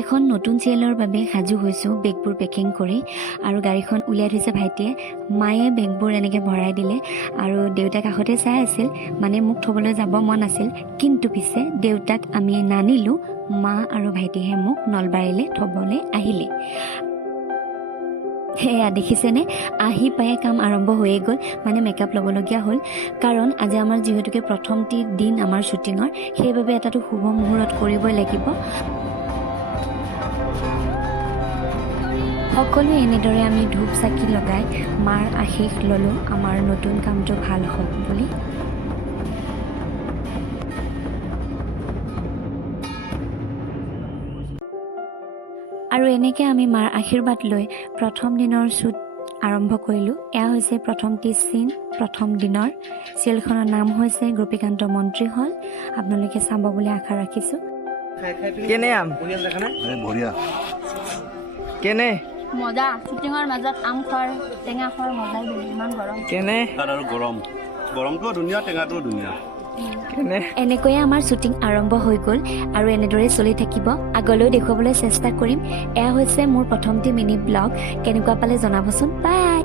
এখন নতুন চিৰিয়েলৰ বাবে সাজু হৈছোঁ বেগবোৰ পেকিং কৰি আৰু গাড়ীখন উলিয়াই থৈছে ভাইটিয়ে। মায়ে বেগবোৰ এনেকৈ ভৰাই দিলে আৰু দেউতাক কাষতে চাই আছিল, মানে মোক থ'বলৈ যাব মন আছিল, কিন্তু পিছে দেউতাক আমি নানিলোঁ, মা আৰু ভাইটিহে মোক নলবাৰীলৈ থ'বলৈ আহিলে। সেয়া দেখিছেনে, আহি পায়ে কাম আৰম্ভ হৈয়ে গ'ল, মানে মেকআপ ল'বলগীয়া হ'ল, কাৰণ আজি আমাৰ যিহেতুকে প্ৰথমটি দিন আমাৰ শ্বুটিঙৰ, সেইবাবে এটাতো শুভ মুহূৰ্ত কৰিবই লাগিব। সকলোৱে এনেদৰে আমি ধূপ চাকি লগাই মাৰ আশীষ ল'লোঁ আমাৰ নতুন কামটো ভাল হওক বুলি। আৰু এনেকৈ আমি মাৰ আশীৰ্বাদ লৈ প্ৰথম দিনৰ শ্বুট আৰম্ভ কৰিলোঁ। এয়া হৈছে প্ৰথমটি চিন প্ৰথম দিনৰ। চিৰিয়েলখনৰ নাম হৈছে গোপীকান্ত মন্ত্ৰী হল। আপোনালোকে চাব বুলি আশা ৰাখিছোঁ। কেনে আম বঢ়িয়া কেনে মজা শ্বুটিঙৰ মাজত আম খোৱাৰ টেঙা খোৱাৰ মজাই বেলেগ। ইমান গৰম কেনে তাত আৰু গৰমটোও ধুনীয়া, টেঙাটোও ধুনীয়া। কেনে এনেকৈয়ে আমাৰ শ্বুটিং আৰম্ভ হৈ গ'ল আৰু এনেদৰে চলি থাকিব। আগলৈও দেখুৱাবলৈ চেষ্টা কৰিম। এয়া হৈছে মোৰ প্ৰথমটি মিনি ব্লগ। কেনেকুৱা পালে জনাবচোন। বাই।